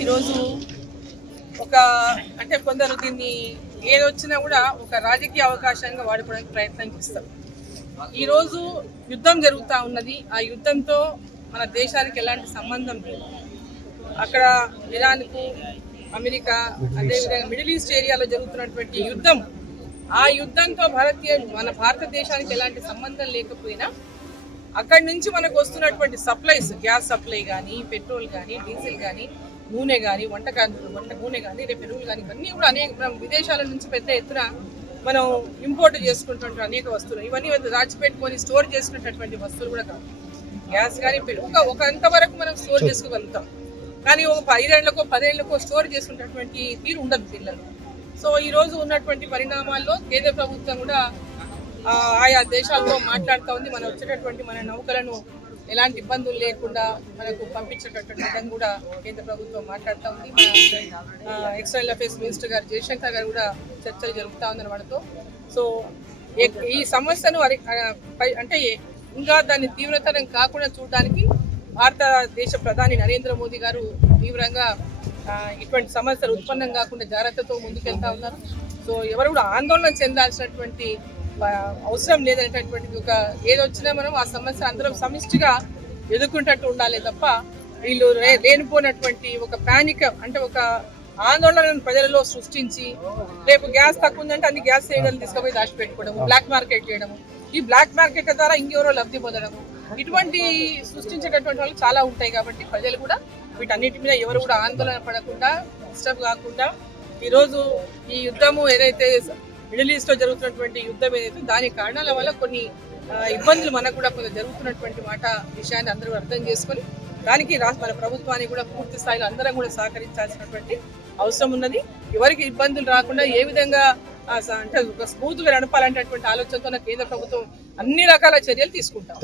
ఈరోజు ఒక అంటే కొందరు దీన్ని ఏదొచ్చినా కూడా ఒక రాజకీయ అవకాశంగా వాడుకోవడానికి ప్రయత్నం చేస్తారు. ఈరోజు యుద్ధం జరుగుతూ ఉన్నది. ఆ యుద్ధంతో మన దేశానికి ఎలాంటి సంబంధం లేదు. అక్కడ ఇరాన్కు, అమెరికా, అదేవిధంగా మిడిల్ ఈస్ట్ ఏరియాలో జరుగుతున్నటువంటి యుద్ధం, ఆ యుద్ధంతో మన భారతదేశానికి ఎలాంటి సంబంధం లేకపోయినా అక్కడి నుంచి మనకు వస్తున్నటువంటి సప్లైస్, గ్యాస్ సప్లై కానీ, పెట్రోల్ కానీ, డీజిల్ కానీ, నూనె కానీ, వంట నూనె కానీ, పెరుగులు కానీ, ఇవన్నీ కూడా అనేక విదేశాల నుంచి పెద్ద ఎత్తున మనం ఇంపోర్ట్ చేసుకుంటున్న అనేక వస్తువులు, ఇవన్నీ దాచిపెట్టుకొని స్టోర్ చేసుకునేటటువంటి వస్తువులు కూడా కాదు. గ్యాస్ కానీ ఒక అంతవరకు మనం స్టోర్ చేసుకోగలుగుతాం, కానీ ఒక 5 ఏళ్లకో 10 ఏళ్లకో స్టోర్ చేసుకునేటటువంటి తీరు ఉండదు పిల్లలు. సో ఈరోజు ఉన్నటువంటి పరిణామాల్లో కేంద్ర ప్రభుత్వం కూడా ఆయా దేశాలతో మాట్లాడుతూ ఉంది. మనం వచ్చేటటువంటి మన నౌకలను ఎలాంటి ఇబ్బందులు లేకుండా మనకు పంపించేటటువంటి విధంగా కూడా కేంద్ర ప్రభుత్వం మాట్లాడుతూ ఉంది. మన ఎక్స్టర్నల్ అఫేర్స్ మినిస్టర్ గారు జయశంకర్ గారు కూడా చర్చలు జరుపుతూ ఉన్నారు వాళ్ళతో. సో ఈ సమస్యను అంటే ఇంకా దాన్ని తీవ్రతరం కాకుండా చూడడానికి భారతదేశ ప్రధాని నరేంద్ర మోదీ గారు తీవ్రంగా ఇటువంటి సమస్యలు ఉత్పన్నం కాకుండా జాగ్రత్తతో ముందుకెళ్తా ఉన్నారు. సో ఎవరు కూడా ఆందోళన చెందాల్సినటువంటి అవసరం లేదనేటటువంటిది, ఒక ఏదొచ్చినా మనం ఆ సమస్య అందరం సమిష్టిగా ఎదుర్కొంటట్టు ఉండాలి తప్ప వీళ్ళు లేనిపోయినటువంటి ఒక ప్యానిక్ అంటే ఒక ఆందోళనను ప్రజలలో సృష్టించి రేపు గ్యాస్ తక్కువ ఉందంటే అన్ని గ్యాస్ సిలిండర్లు తీసుకుపోయి దాచిపెట్టుకోవడము, బ్లాక్ మార్కెట్ చేయడము, ఈ బ్లాక్ మార్కెట్ ద్వారా ఇంకెవరో లబ్ధి పొందడము, ఇటువంటి సృష్టించేటటువంటి వాళ్ళు చాలా ఉంటాయి. కాబట్టి ప్రజలు కూడా వీటన్నిటి మీద ఎవరు కూడా ఆందోళన పడకుండా, డిస్టర్బ్ కాకుండా ఈరోజు ఈ యుద్ధము ఏదైతే మిడిల్ ఈస్ట్లో జరుగుతున్నటువంటి యుద్ధం ఏదైతే దాని కారణాల వల్ల కొన్ని ఇబ్బందులు మనకు కూడా కొంచెం జరుగుతున్నటువంటి విషయాన్ని అందరూ అర్థం చేసుకొని దానికి మన ప్రభుత్వానికి కూడా పూర్తి స్థాయిలో అందరం కూడా సహకరించాల్సినటువంటి అవసరం ఉన్నది. ఎవరికి ఇబ్బందులు రాకుండా ఏ విధంగా అంటే స్మూత్గా నడపాలనేటటువంటి ఆలోచనతో కేంద్ర ప్రభుత్వం అన్ని రకాల చర్యలు తీసుకుంటాం.